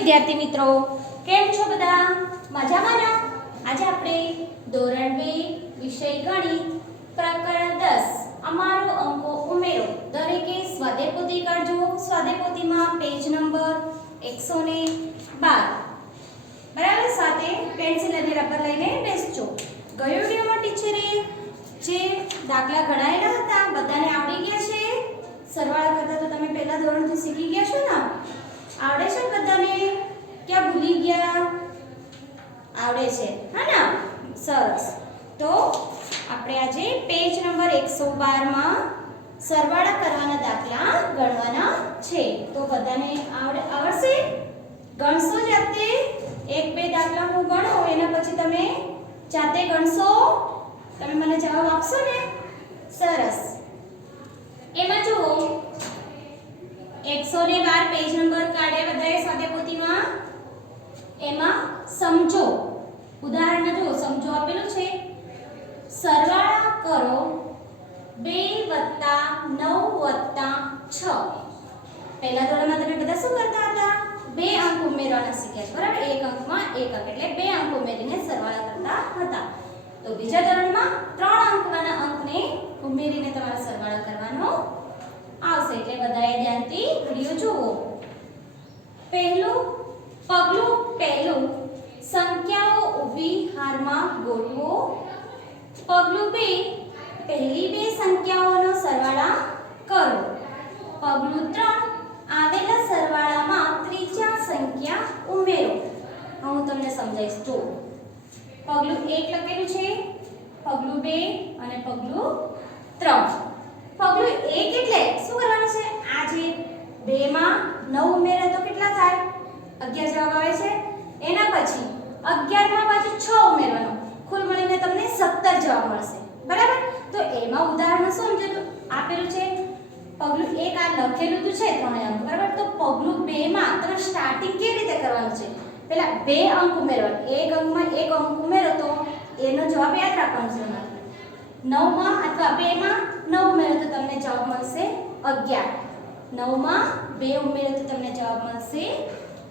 વિદ્યાર્થી મિત્રો, કેમ છો બધા? મજામાં ને? આજે આપણે ધોરણ 2 વિષય ગણિત પ્રકરણ 10 અમારો અંકો ઉમેરો દરેકે સ્વાધ્યાય પોથી કાઢજો. સ્વાધ્યાય પોથીમાં પેજ નંબર 112 બરાબર, સાથે પેન્સિલ અને રબર લઈને બેસજો. ગયો વિડિયોમાં ટીચરે જે દાખલા ગણાયેલા હતા બધાને આવડી ગયા છે? સરવાળા કરતા તો તમે પહેલા ધોરણથી શીખી ગયા છો ને? આવડે છે બધાને? ક્યાં ભૂલી ગયા? આવડે છે, હા ને? સરસ. તો આપણે આજે પેજ નંબર 112 માં સરવાળા કરવાના દાખલા ગણવાના છે. તો બધાને આવડશે? ગણશો જાતે? એક બે દાખલા હું ગણું એના પછી તમે જાતે ગણશો? તમે મને જવાબ આપશો ને? સરસ. એમાં જુઓ 112 પેજ નંબર કાઢ્યા બધાએ સ્વાધ્યાય પોથીમાં. એમાં સમજો ઉદાહરણમાં જુઓ, સમજો આપેલું છે સરવાળા કરો 2 + 9 + 6. પહેલા ધોરણમાં તમે બધા શું કરતા હતા? 2 અંક ઉમેરવાના શીખ્યા, બરાબર? એક અંકમાં એક અંક એટલે 2 અંક ઉમેરીને સરવાળા કરતા હતા. તો બીજા ધોરણમાં 3 અંકવાના અંકને ઉમેરીને તમારે સરવાળા કરવાનો આવશે. એટલે બધાએ ધ્યાનથી વિડિયો જુઓ. પહેલું સંખ્યાઓ ઊભી હારમાં ગોઠવો. પગલું 2 પહેલી બે સંખ્યાઓનો સરવાળા કરો. પગલું 3 આવેલા સરવાળામાં ત્રીજા સંખ્યા ઉમેરો. હું તમને સમજાવીશ. જો પગલું 1 લખેલું છે, પગલું 2 અને પગલું 3. પગલું 1 એટલે શું કરવાનું છે? આ જે 2 માં 9 ઉમેરે તો કેટલા થાય? 11 જવાબ આવે છે. એના પછી 11 માં પાછું 6 ઉમેરવાનો, કુલ મળીને તમને 17 જવાબ મળશે, બરાબર? તો એમાં ઉદાહરણ શું સમજ્યું? આપેલું છે પગલું 1 આ લખેલું તો છે 3 અંક, બરાબર? તો પગલું 2 માં તમે સ્ટાર્ટિંગ કેવી રીતે કરવાનું છે? પહેલા 2 અંક ઉમેરવાના. એક અંકમાં એક અંક ઉમેરો તો એનો જવાબ યાદ રાખવાનો છે. 9 માં અથવા 2 માં 9 ઉમેરો તો તમને જવાબ મળશે 11. 9 માં 2 ઉમેરો તો તમને જવાબ મળશે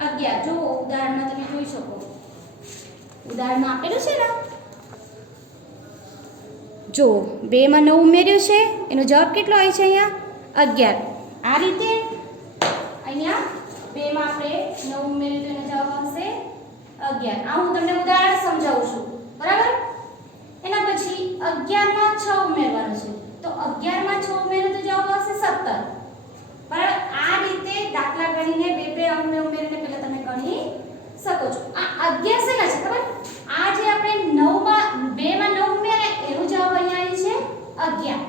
11. જો ઉદાહરણમાં તમે જોઈ શકો. ઉદાહરણમાં આપેલું છે ને, જો 2 માં 9 ઉમેર્યું છે, એનો જવાબ કેટલો આવે છે? અહીંયા 11. આ રીતે અહીંયા 2 માં આપણે 9 ઉમેર્યું તો એનો જવાબ આવશે 11. આ હું તમને ઉદાહરણ સમજાવું છું, બરાબર? એના પછી 11 માં 6 ઉમેરવાનું છે, તો 11 માં 6 ઉમેરો તો જવાબ આવશે 17, બરાબર? આ રીતે દાખલા ગણીને બે અંકને ઉમેરીને પહેલા તમે ગણી શકો છો. આ 11 શેના છે ખબર? આ જે આપણે 9 માં 2 માં 9 ઉમેર્યા એનો જવાબ અહીંયા આવી છે 11.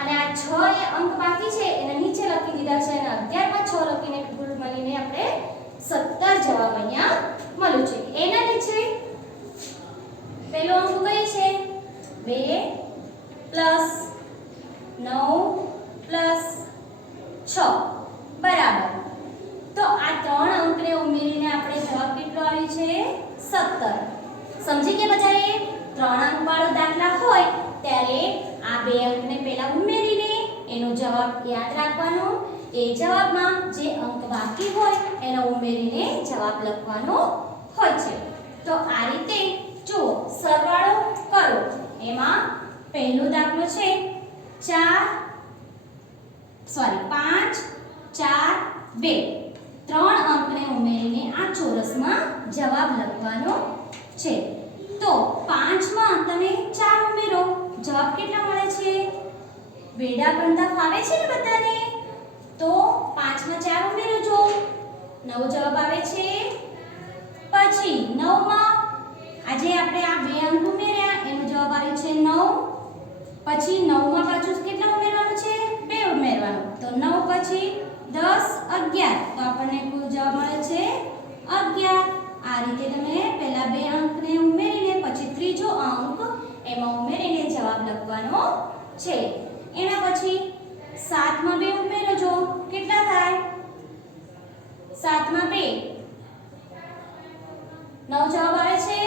અને આ 6 એ અંક બાકી છે એને નીચે લખી દીધા છે અને 11 માં 6 લખીને કુલ મળીને આપણે 17 જવાબ અહીંયા મળ્યું છે. એના નીચે પહેલો અંક કઈ છે? 2 + 9 + 6, બરાબર? તો આ 3 અંકને ઉમેરીને આપણે જવાબ કેટલો આવ્યો છે? 17. સમજી ગયા બધાએ? 3 અંક વાળો દાખલા હોય ત્યારે આ 2 અંકને પહેલા ઉમેરીને એનો જવાબ યાદ રાખવાનો. એ જવાબમાં જે અંક બાકી હોય એનો ઉમેરીને જવાબ લખવાનો હોય છે. તો આ રીતે જો સરવાળો કરો. એમાં પહેલો દાખલો છે 5 4 2. 3 અંકને ઉમેરીને આ ચોરસમાં જવાબ લખવાનો છે. તો 5 માં તમે 4 ઉમેરો, જવાબ કેટલા મળે છે? વેડા ગણતા ફાવે છે ને બધાને? તો 5 માં 4 ઉમેરો જો 9 જવાબ આવે છે. પછી 9 માં આજે આપણે આ 2 અંક ઉમેર્યા એનો જવાબ આવે છે 9. પછી 9 માં પાછું કેટલા ઉમેરવાનું છે? 2 ઉમેરવાનું. તો 9 પછી 10 11, તો આપણને કુલ જવાબ મળે છે 11. આ રીતે તમે પહેલા 2 અંકને ઉમેરીને પછી ત્રીજો અંક એમાં ઉમેરીને જવાબ લખવાનો છે. એના પછી 7 માં 2 ઉમેરો જો કેટલા થાય? 7 માં 2 9 જવાબ આવે છે.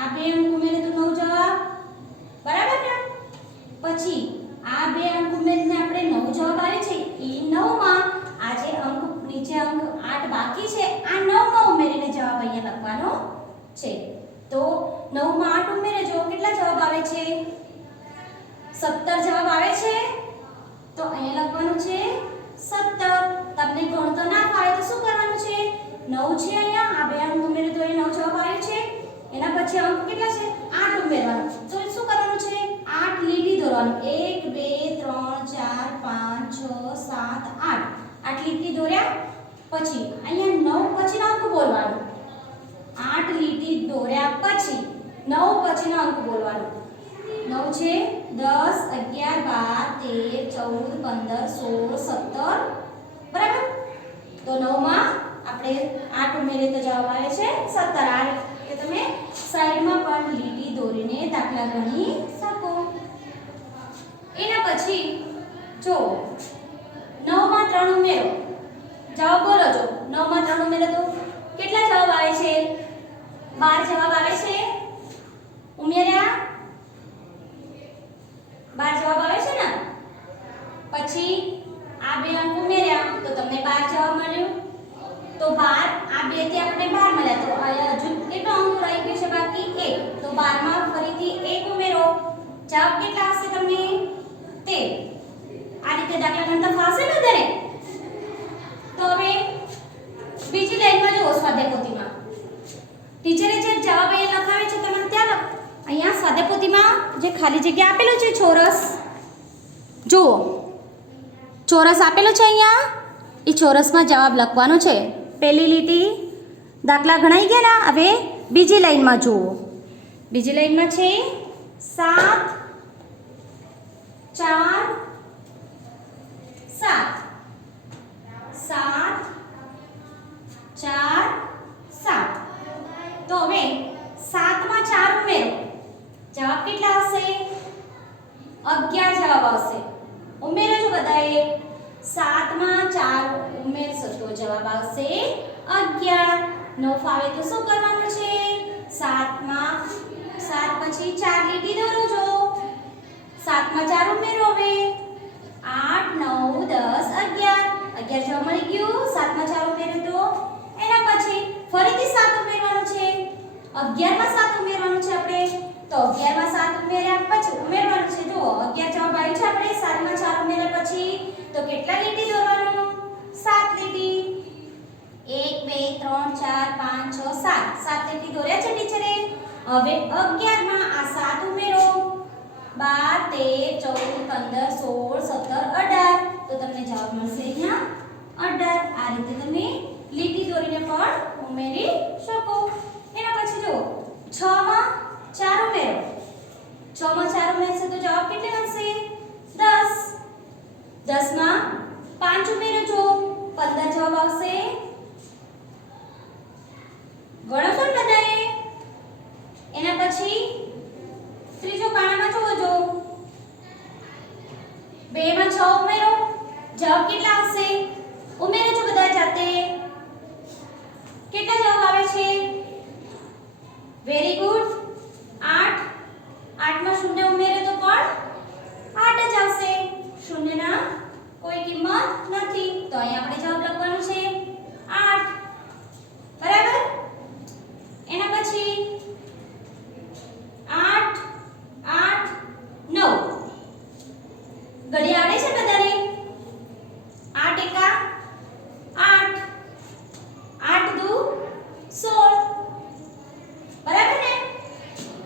આ 2 અંક ઉમેરે તો 9 જવાબ, બરાબર ને? પછી આ 2 અંક ઉમેરીને આપણે 9 જવાબ આવે છે. એ 9 માં આ જે અંક નીચે અંક 8 બાકી છે આ 9 માં ઉમેરીને જવાબ અહીંયા લખવાનો છે. તો 9 માં 8 ઉમેરે જો કેટલા જવાબ આવે છે? 17 જવાબ આવે છે. તો અહીંયા લખવાનું છે 17. તમને ગણતો ના ફાવે તો શું કરવાનું છે? 9 છે અહીંયા આ બે અંક ઉમેરો તો અહીંયા 9 જવાબ આવે છે. એના પછી અંક કેટલા છે? 8 ઉમેરવાનું. તો શું કરવાનું છે? 8 લીટી દોરવાનું. 1 2 3 4 5 6 7 8 8 લીટી દોર્યા પછી અહીંયા 9 પછીનો અંક બોલવાનો. 8 લીટી દોર્યા પછી 9 પછીનો અંક બોલવાનો. 9 છે 10 11 12 13 14 15 16 17 બરાબર. તો 9 માં આપણે 8 ઉમેરીએ તો જવાબ આવે છે 17. આ રીતે તમે સાઈડમાં પણ લીટી દોરીને દાખલા ગણી શકો. એના પછી જો 9 માં 3 ઉમેરો. જવાબ બોલો જો 9 માં 3 ઉમેરો તો કેટલા જવાબ આવે છે? 12 જવાબ આવે છે. ઉમેર્યા 12 જવાબ આવે છે ને. પછી આ બે અંક ઉમેર્યા તો તમને 12 જવાબ મળ્યો. તો 12 આ બે થી આપણે 12 મળ્યા. તો અહીંયા હજુ કેટલો અંક રહી ગયો છે બાકી? 1. તો 12 માં ફરીથી 1 ઉમેરો. જવાબ કેટલા આવશે તમને? 13. આ રીતે દાખલા ગણતા ફાવશે ને તને? તો હવે બીજી લાઈનમાં જુઓ સ્વાધ્યાય પોથીમાં ટીચરે જે જવાબ અહીંયા લખાવે છે તમે ત્યાં અહીંયા સ્વાધ્યાય પોથીમાં જે ખાલી જગ્યા આપેલું છે ચોરસ જુઓ. ચોરસ આપેલું છે અહીંયા એ ચોરસમાં જવાબ લખવાનો છે. પહેલી લીટી દાખલા ગણાઈ ગયા ને. હવે બીજી લાઈનમાં જુઓ. બીજી લાઈનમાં છે 7 4 7 7 4 7. તો હવે 7 માં 4 ઉમેરો. જવાબ કેટલા આવશે? 11 જવાબ આવશે. ઉમેરો છો બધાએ. 7 માં 4 ઉમેરશો તો જવાબ આવશે 11. 9 ફાવે તો શું કરવાનું છે? 7 માં 7 પછી 4 લીટી દોરો છો. 7 માં 4 ઉમેરો. હવે 8 9 10 11 11 જવાબ મળી ગયું. 7 માં 4 ઉમેરો તો એના પછી ફરીથી 7 ઉમેરવાનું છે. 11 માં 7 ઉમેરવાનું છે આપણે. તો 11 માં 7 ઉમેર્યા પછી ઉમેરવાનું છે. જો 11 જવાબ આવ્યો છે આપણે. 7 માં 4 ઉમેર્યા પછી તો કેટલા લીટી દોરવાનું? 7 લીટી. 1 2 3 4 5 6 7 7 લીટી દોર્યા છે ટીચરે. હવે 11 માં આ 7 ઉમેરો. 12 13 14 15 16 17 18. તો તમને જવાબ મળશે અહીંયા 18. આ રીતે તમે લીટી દોરીને પણ ઉમેરી શકો. એના પછી જો 6 માં 4 ઉમેરો. 6 માં 4 ઉમેરશે તો જવાબ કેટલો મળશે? 10. 10 માં 5 ઉમેરો છો. 15 જવાબ આવશે. ગણો છો ને બધાએ? એના પછી ત્રીજો કાણામાં જુઓ જો 2 માં 6 ઉમેરો. જવાબ કેટલા આવશે? ઉમેરો છો બધા જાતે. કેટલા જવાબ આવે છે? Very good. 8. 8 માં 0 ઉમેરો તો પણ 8 જ આવશે. 0 ના કોઈ કિંમત નથી. તો અહીં આપણે જવાબ લખવાનું છે 8. બરાબર. એના પછી 8 8 9. ઘડી આવડે છે બધાને? 8 એકા 8 8 દુ 16. બરાબર ને?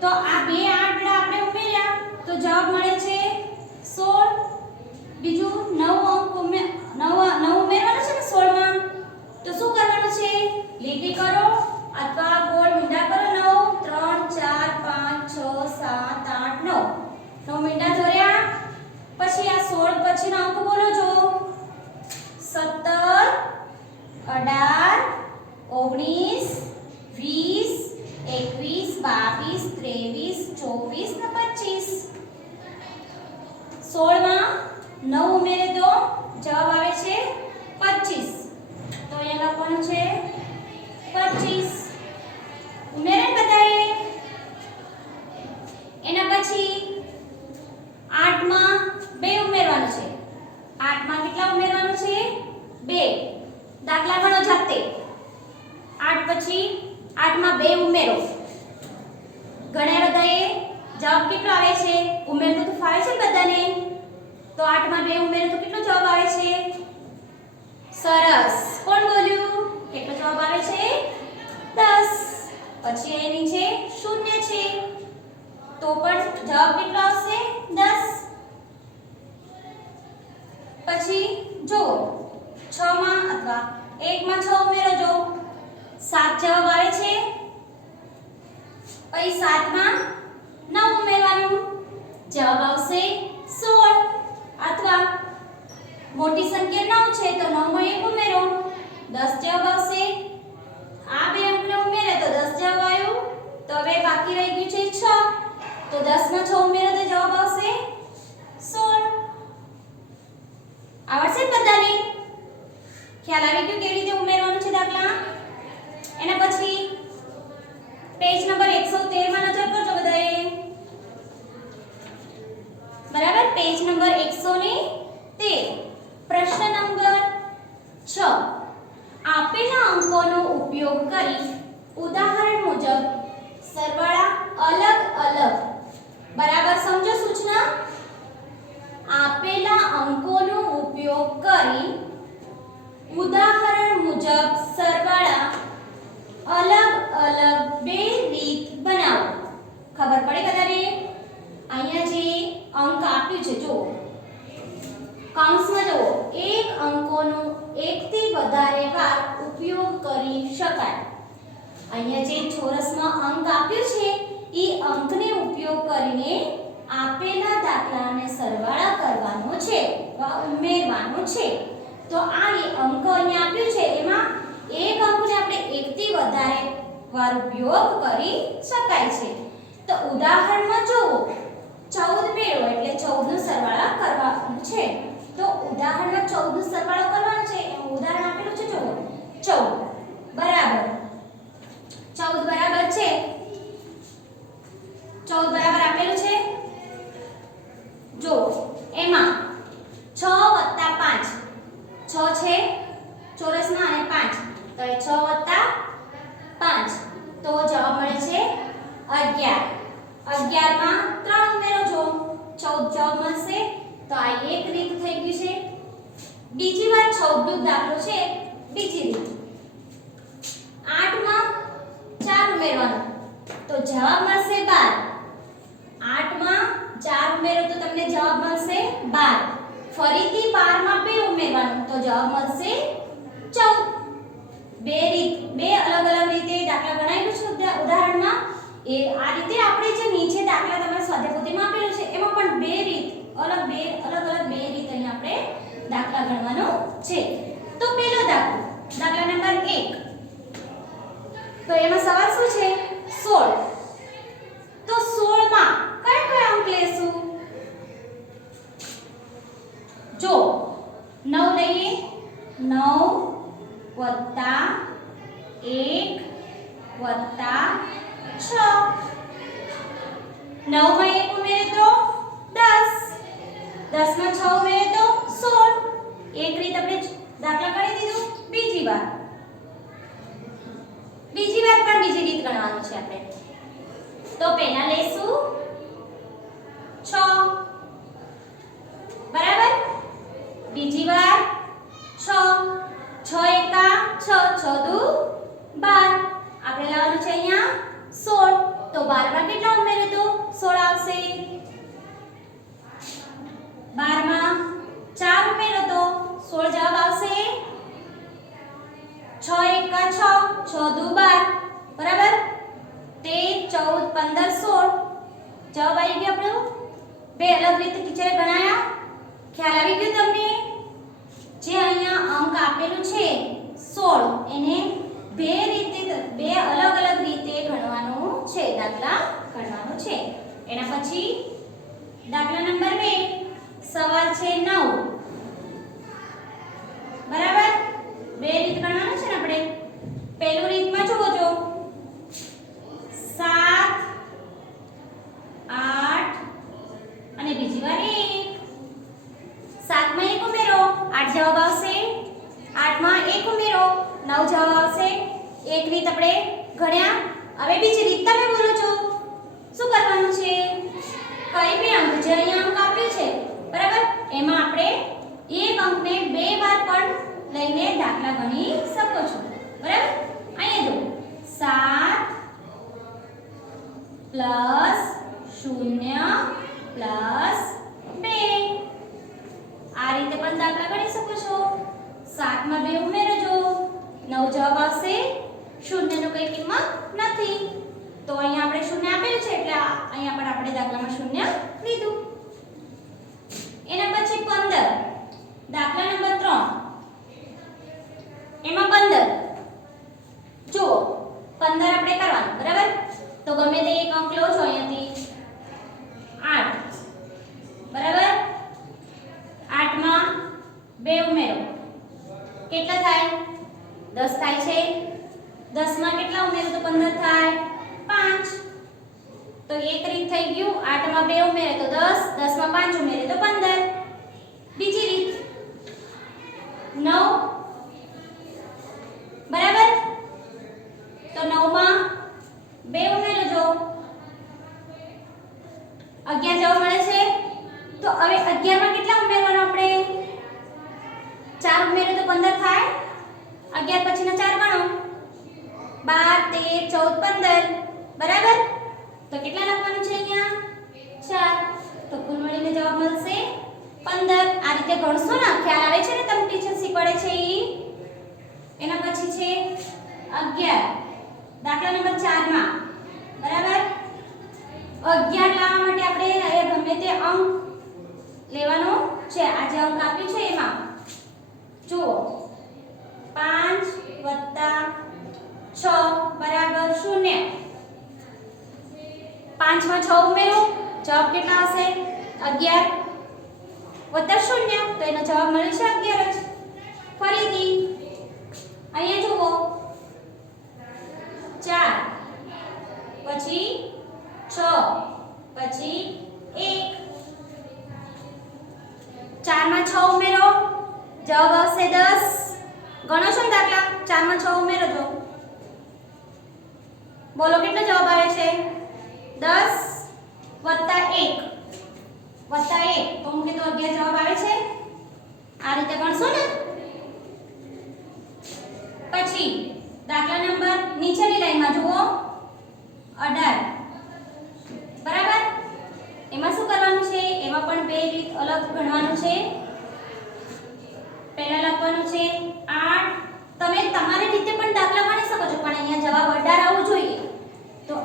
તો આ બે આંકડા આપણે ઉમેર્યા તો જવાબ મળે છે 16. બીજું 9 અંક ઉમેરવાનો છે ને 16 માં. તો શું કરવાનું છે? લીટી કરો અથવા ગોળ મીંડા કરો. 9 3 4 5 6 7 8 9. 9 મીંડા દોર્યા પછી આ 16 પછીનો અંક બોલો જો. 17 18 19 20 21 22 23 24 ને 25. 16 માં 9 ઉમેરે તો જવાબ આવે છે 25. તો અહીંયા લખવાનું છે 25. ઉમેરે બધાએ? એના પછી 8 માં 2 ઉમેરવાનું છે. 8 માં કેટલા ઉમેરવાનું છે? 2. દાખલા ગણો જાતે. 8 માં 2 ઉમેરો. ઘણા બધાએ જવાબ કેટલો આવે છે? ઉમેરતો તો ફાવે છે બધાને. તો 8 માં 2 ઉમેરો તો કેટલો જવાબ આવે છે? સરસ. કોણ બોલ્યું? કેટલો જવાબ આવે છે? 10. પછી એ નીચે 0 છે. તો પણ જવાબ કેટલો આવશે? 10. પછી જો 6 માં અથવા 1 માં 6 ઉમેરો જો 7 જવાબ આવે છે. પછી 7 માં 9 ઉમેરવાનું, જવાબ આવશે 16. અથવા મોટી સંખ્યા 9 છે તો 9 માં 1 ઉમેરો 10 જવાબ આવશે. આ બે અંકને ઉમેરે તો 10 જવાબ આવ્યો. તો હવે બાકી રહી ગયું છે 6. તો 10 માં 6 ઉમેરો તો જવાબ આવશે 16. આવડશે બધાને? ખ્યાલ આવી ગયો કેવી રીતે ઉમેરવાનું છે દાખલા? એના પછી પેજ નંબર 113 માં નજર કરજો બધાએ. બરાબર, પેજ નંબર 113. પ્રશ્ન નંબર 6. આપેલા અંકોનો ઉપયોગ કરી ઉદાહરણ મુજબ સરવાળા અલગ અલગ. બરાબર સમજો સૂચના? આપેલા અંકોનો ઉપયોગ કરી ઉદાહરણ મુજબ સરવાળા અલગ અલગ બે રીત બનાવો. ખબર પડે બધાને? અહીંયા જે અંક આપ્યું છે જો કૌંસમાં જુઓ, એક અંકોનો એકથી વધારે વાર ઉપયોગ કરી શકાય. અહીંયા જે ચોરસમાં અંક આપ્યું છે એ અંકને ઉપયોગ કરીને આપેલા દાખલાને સરવાળા કરવાનો છે, ઉમેરવાનો છે. તો આ અંક અહીંયા આપ્યું છે એમાં એક અંકને આપણે એકથી વધારે વાર ઉપયોગ કરી શકાય છે. તો ઉદાહરણમાં જુઓ 14 મેળવો એટલે 14 નો સરવાળા કરવાનો છે. તો ઉદાહરણમાં 14 નો સરવાળો કરવાનો છે. એનું ઉદાહરણ આપેલું છે જુઓ 14 બરાબર 14 બરાબર છે 14 બરાબર આપેલું છે. જો એમાં 6 + 5 6 છે ચોરસમાં અને 5 તો એ 6 + 5 તો જવાબ મળે છે 11. 11 માં 3 ઉમેરો જો 14 જવાબ મળશે. તો આ એક રીત થઈ ગઈ છે. બીજી વાર 14 નો દાખલો છે બીજી રીત. 8 માં 4 ઉમેરવાનું તો જવાબ મળશે 12. 8 માં 4 ઉમેરો તો તમને જવાબ મળશે 12. ફરીથી 12 માં 2 ઉમેરવાનું તો જવાબ મળશે 14. બે અલગ અલગ રીતે દાખલા ગણાવ્યું છે ઉદાહરણમાં. એ આ રીતે આપણે જે નીચે દાખલા તમારા સ્વાધ્યાયપોથીમાં આપેલું છે એમાં પણ બે અલગ અલગ બે રીત અહીંયા આપણે દાખલા ગણવાનો છે. તો પહેલો દાખલો દાખલા નંબર 1. તો એમાં સવાલ શું છે? 16. તો 16 માં કયા અંક લેશું? જો 9 લઈએ 9 વત્તા 1 વત્તા 6. 9 માં 1 ઉમેરે તો 10. 10 માં 6 ઉમેરે તો 16. એક રીત આપણે દાખલા ગણી દીધું. બીજી વાર પણ બીજી રીત ગણવાનું છે આપણે. તો પહેલા લેશું 6 બરાબર. બીજી વાર 6 6 એકા 6 6 દુ 12. આપણે લાવવાનું છે અહીંયા 16. તો 12 માં કેટલા ઉમેરે તો 16 આવશે. 12 માં 4 ઉમેરો તો 16 જવાબ આવશે. 6 એકા 6 6 દુ 12 બરાબર. 13 14 15 16 જવાબ આવી ગયો આપણો. બે અલગ રીતે ટીચરે ગણાયા. ખ્યાલ આવી ગયો તમને? જે અહીંયા અંક આપેલું છે 16 એને બે અલગ અલગ રીતે ગણવાનું છે, દાખલા ગણવાનો છે. એના પછી દાખલા નંબર 2. સવાલ છે 9 બરાબર. બે રીત ગણવાનું છે ને આપણે. પહેલું રીતમાં જુઓ જો 7 8 અને બીજી વાર 1. 7 માં 1 ઉમેરો 8 જવાબ આવશે. 8 માં 1 ઉમેરો 9 જવાબ આવશે. એક રીત આપણે ઘણ્યા. હવે બીજી રીત તમે બોલો છો. શું કરવાનું છે? કઈ બી અંક જે અહીંયા અંક આપ્યું છે બરાબર, એમાં આપણે એક અંકને બે વાર પણ લઈને દાખલા ગણી શકો છો. બરાબર, અહીંયા જો 7 + 0 + 2 આ રીતે પણ દાખલા ગણી શકો છો. 7 માં 2 ઉમેરજો, 9 જવાબ આવશે. 0 નો કઈ કિંમત નથી તો અહીંયા આપણે 0 આપેલું છે એટલે અહીંયા પણ આપણે દાખલામાં 0 લીધું. એના પછી 15 દાખલા નંબર 3 એમાં 15 જુઓ 15 આપણે કરવાનું બરાબર, તો ગમે તે એક અંક લો છો અહીંયાથી 8 બરાબર. 8 માં 2 ઉમેરો કેટલા થાય? 10 થાય છે. 10 માં કેટલા ઉમેરો તો 15 થાય? 5. તો એક રીત થઈ ગયું. 8 માં 2 ઉમેરે તો 10, 10 માં 5 ઉમેરે તો 15. બીજી રીત 9 બરાબર, તો 9 માં 2 ઉમેરો જો 11 જવાબ મળે છે. તો હવે 11 માં કેટલા ઉમેરવાનો આપણે? 4 ઉમેરો તો 15 થાય. 11 પછીના 4 ગણો 12 13 14 15 બરાબર. તો કેટલા લખવાનું છે અહીંયા? 4. તો કુલ મળીને જવાબ મળશે 15. આ રીતે ગણશો ને ખ્યાલ આવે છે ને તમને ટીચર શીખવાડે છે ઈ. એના પછી છે 11 દાખલા નંબર 4 માં બરાબર. 11 લાવવા માટે આપણે અહીંયા ગમે તે અંક લેવાનો છે. આ જે અંક આપ્યું છે એમાં જુઓ 5 + 6 બરાબર 0. 5 માં 6 ઉમેરો જવાબ કેટલા હશે? 11 + 0 તો એનો જવાબ મળે છે 11 જ. ફરીથી અહીંયા જુઓ 4 પછી 6 પછી 1. 4 માં 6 ઉમેરો જવાબ આવશે 10. ગણો છો ને દાખલા? 4 માં 6 ઉમેરો જો બોલો કેટલો જવાબ આવે છે? 10 + 1 તો હું કીધું 11 જવાબ આવે છે. આ રીતે ગણશો ને. પછી દાખલા નંબર નીચેની લાઈનમાં જુઓ 18 બરાબર. એમાં શું કરવાનું છે? એમાં પણ બે રીત અલગ ગણવાનું છે. પહેલા લખવાનું છે 8. તમે તમારી રીતે પણ દાખલા ગણી શકો છો પણ અહીંયા જવાબ 18 આવવું જોઈએ. તો 8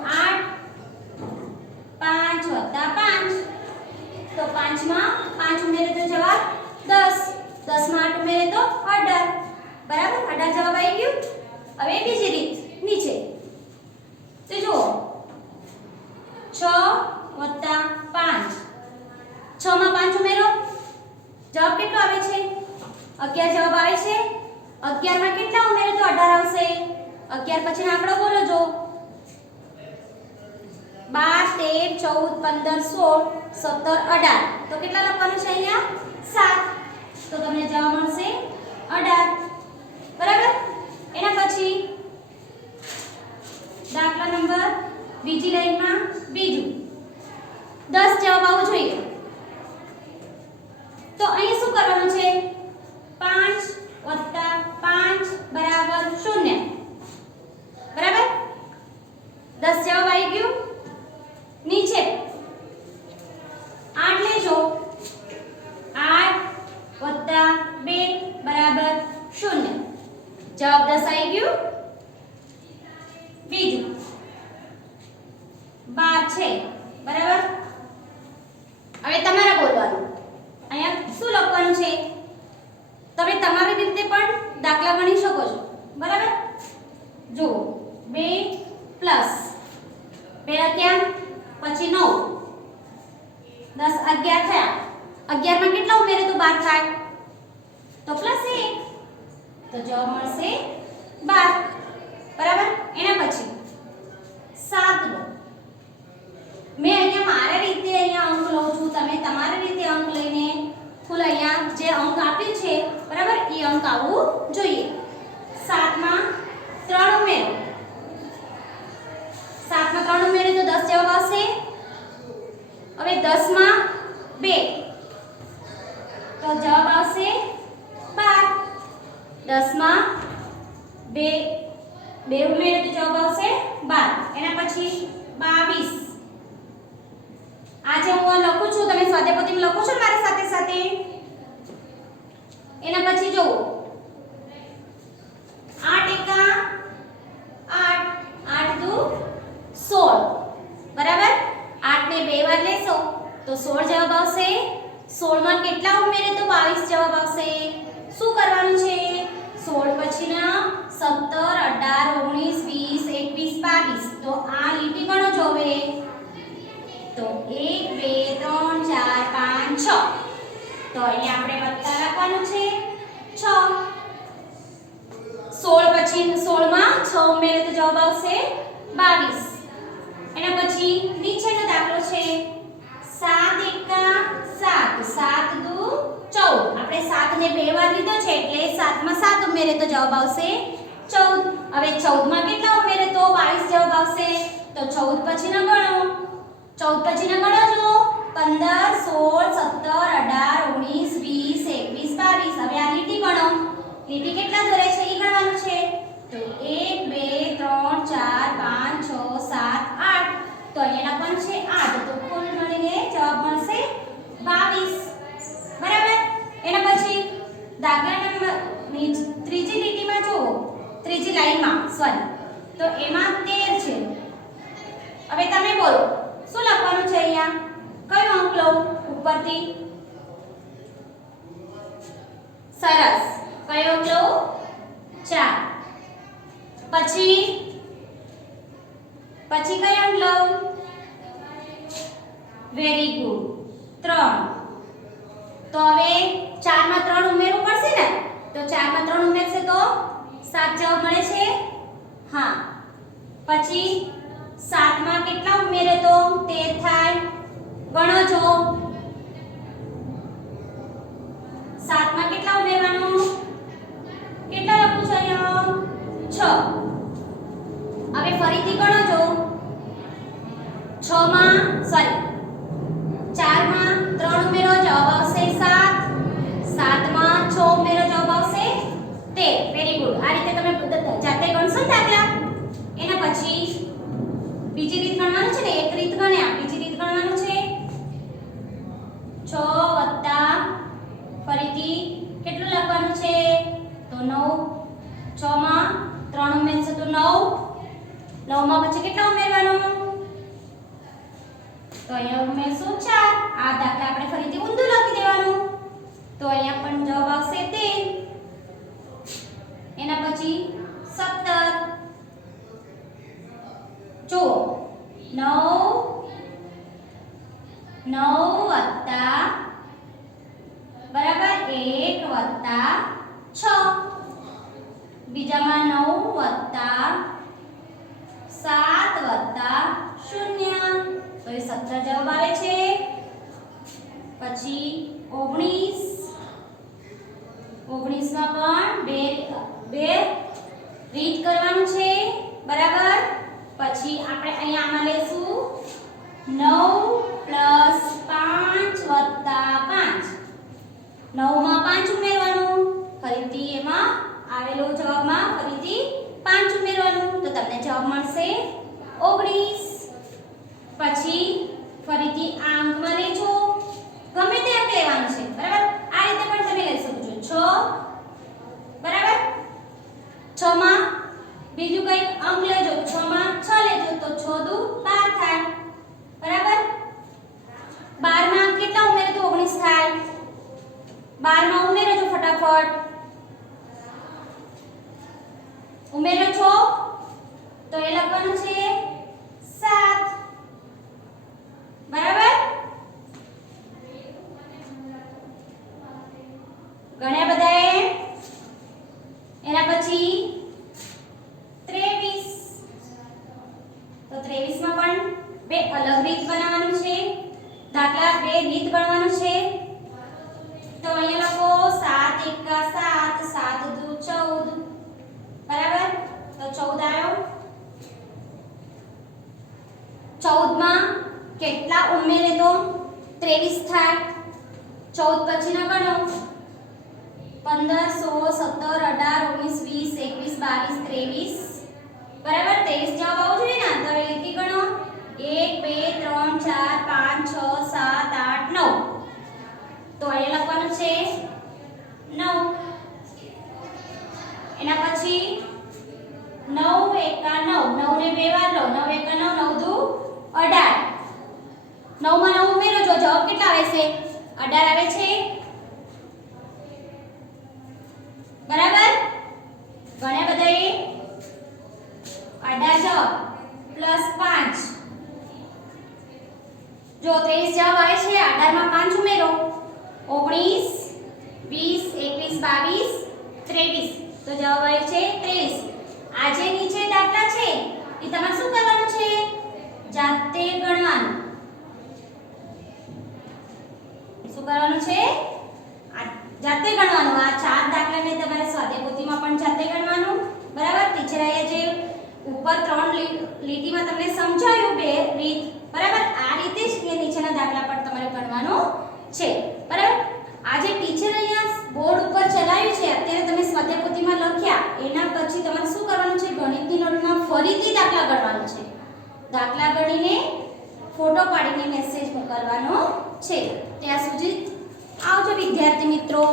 5 + 5 તો 5 માં 5 ઉમેરે તો જવાબ 10. 10 માં 8 ઉમેરે તો 18 બરાબર. 18 જવાબ આવી ગયું. હવે બીજી રીત નીચે તો જુઓ 6 + 5 6 માં 5 ઉમેરો જવાબ કેટલો આવે છે? 11 જવાબ આવે છે. 11 માં કેટલા ઉમેરો તો 18 આવશે. 11 પછીનો આંકડો બોલો જો 12 13 14 15 16 17 18 તો કેટલા લખવાનું છે અહીંયા? 7. તો તમને જવાબ મળશે 18 બરાબર. એના પછી દાખલા નંબર બીજી લાઈનમાં બીજું 10 જવાબ આવવો જોઈએ. તો અહીં શું કરવાનું છે? 5 + 5 બરાબર 0 બરાબર. 10 જવાબ આવી ગયું. નીચે 8 લેજો 8 + 2 બરાબર 0 જવાબ 10 આવી ગયું. બીજું 12 છે બરાબર. હવે તમારે બોલવાનું. અહીંયા શું લખવાનું છે? તમે તમારી રીતે પણ દાખલા ગણી શકો છો બરાબર. જો 2 પ્લસ પહેલા ક્યાં પછી 9 10 11 થયા. 11 માં કેટલા ઉમેરે તો 12 થાય તો +1 તો જવાબ મળશે 12 બરાબર. એના પછી 7 લો. મેં અહીંયા મારી રીતે અહીંયા અંક લઉં છું. તમે તમારી રીતે અંક લઈને ફૂલ અહીંયા જે અંક આપ્યું છે બરાબર એ અંક આવવું જોઈએ. 7 માં 3 ઉમેરો બે બે ઉમેરે તો જવાબ આવશે 12. એના પછી 22. આજે હું લખું છું, તમે સ્વાધ્યાયપોથીમાં લખો છો મારી સાથે સાથે. એના પછી જો 8 એકા 8, 8 દુ 16. બરાબર. 8 ને 2 વાર લેશો તો 16 જવાબ આવશે. 16 માં કેટલા ઉમેરે તો 22 જવાબ આવશે. શું કરવાનું છે? 16 પછીના 17, 18, 19, 20, 21, 22. તો આ લીટી ગણો જોવે તો 1 2 3 4 5 6. તો અહીંયા આપણે વત્તા લખવાનું છે 6. 16 પછી 16 માં 6 ઉમેરે તો જવાબ આવશે 22. એના પછી નીચેનો દાખલો છે 7 એકા 7, 7 દુ 14. આપણે 7 ને 2 વાર લીધો છે એટલે 7 માં 7 ઉમેરે તો જવાબ આવશે 14. હવે 14 માં કેટલા ઉમેરે તો 22 જવાબ આવશે. તો 14 પછીના ગણો. 14 પછીના ગણો જો 15, 16, 17, 18, 19, 20, 21, 22. હવે આ લીટી ગણો. લીટી કેટલા દોરે છે એ ગણવાનું છે. તો 1 2 3 4 5 6 7 8. તો અહીંયા લખવાનું છે 8. તો કુલ મળીને જવાબ મળશે 22. બરાબર. એના પછી દાખલા નંબર ત્રીજી લીટીમાં જુઓ, ત્રીજી લાઈનમાં સોરી, તો એમાં 13 છે. હવે તમે બોલો શું લખવાનું છે અહીંયા? કયો અંક લઉં ઉપરથી? સરસ. કયો અંક લઉં? 4. પછી કયો અંક લઉં? Very good, 3. તો હવે 4 માં 3 ઉમેરવું પડશે ને. તો 4 માં 3 ઉમેરશે તો 7 જવાબ મળે છે. હા. પછી 7 માં કેટલા ઉમેરે તો 13 થાય. ગણો જો 7 માં કેટલા ઉમેરવાનું? કેટલા લખું છું અહીંયા? 6. હવે ફરીથી ગણો જો 6 માં સોરી 4 માં 3 ઉમેરો જવાબ આવશે 7. 7 માં 6 ઉમેરો જવાબ આવશે 13. Very good. આ રીતે તમે જાતે ગણશો ને દાખલા. એના પછી બીજી રીત ગણવાનું છે ને. એક રીત ગણ્યા, બીજી રીત ગણવાનું છે 6 વત્તા ફરીથી કેટલું લખવાનું છે? તો 9. 6 માં 3 ઉમેરશે તો 9. 9 માં પછી કેટલા ઉમેરવાનું? તો અહીંયા ઉમેરશું 4. આ દાખલા આપણે ફરીથી ઊંધું લખી દેવાનું. તો અહીંયા પણ જવાબ આવશે 13. એના પછી 17. જો 9 વત્તા બરાબર 1 વત્તા 6. બીજામાં 9 વત્તા 7 વત્તા 0. તો એ 17 જવાબ આવે છે. પછી 19. 19 માં પણ બે રીત કરવાનું છે. બરાબર. પછી આપણે અહીંયા આમાં લેશું 9 પ્લસ 5 વત્તા 5. 9 માં 5 ઉમેરવાનું. ફરીથી એમાં આવેલો જવાબમાં ફરીથી 5 ઉમેરવાનું. તો તમને જવાબ મળશે 19. પછી ફરીથી આ અંકમાં લેજો. ગમે તે અંક લેવાનું છે. બરાબર. આ રીતે પણ તમે લઈ શકો છો. 6 બરાબર. 6 માં બીજું કઈ અંક લેજો. 6 માં 6 લેજો તો 6 દુ 12 થાય. બરાબર. 12 માં કેટલા ઉમેરે તો 19 થાય. 12 માં ઉમેરો છો ફટાફટ. ઉમેરો છો તો એ લખવાનું છે 7. બરાબર. ગણ્યા બધાએ. એના પછી 23. તો 23 માં પણ બે અલગ રીત બનાવવાનું છે. દાખલા બે રીત ગણવાનું છે. તો અહીંયા લખો 7 એકા 7, 7 દુ 14. બરાબર. તો 14 આવ્યો. 14 માં કેટલા ઉમેરે તો 23 થાય. 14 પછીના ગણો 15, 16, 17, 18, 19, 20, 21, 22, 23 બરાબર 23 જવાબ આવવો જોઈએ ને. તો હવે લીટી ગણો 1 2 3 4 5 6 7 8 9. તો અહીંયા લખવાનું છે 9. એના પછી 9 એકા 9, 9 ને બે વાર લો, 9 એકા 9, 9 દુ 18. 9 માં 9 ઉમેરો, જો જવાબ કેટલા આવે છે 18 આવે છે બરાબર. ગણ્યા બધાએ 18 જવાબ પ્લસ 5. જો 23 જવાબ આવે છે, 18 માં 5 ઉમેરો 19 20 21 22 23. તો જવાબ આવે છે 23. આ જે નીચે દાખલા છે એ તમારે શું કરવાનું છે જાતે ગણવાનું. શું કરવાનું છે જાતે ગણવાનું. આ 4 દાખલાને તમારે સ્વાધ્યાય પોથીમાં પણ જાતે ગણવાનું બરાબર. ટીચર અહીંયા જે ઉપર 3 લીટીમાં તમને સમજાવ્યું બે રીત બરાબર, આ રીતે જ એ નીચેના દાખલા પણ તમારે ગણવાનું છે બરાબર. આ જે ટીચર અહીંયા બોર્ડ ઉપર ચલાવ્યું છે અત્યારે તમે સ્વાધ્યાય પોથીમાં લખ્યા, એના પછી તમારે શું કરવાનું છે ગણિતની નોટમાં ફરીથી દાખલા ગણવાનું છે. દાખલા ગણીને ફોટો પાડીને મેસેજ મોકલવાનો છે. ત્યાં સુધી આવજો વિદ્યાર્થી મિત્રો.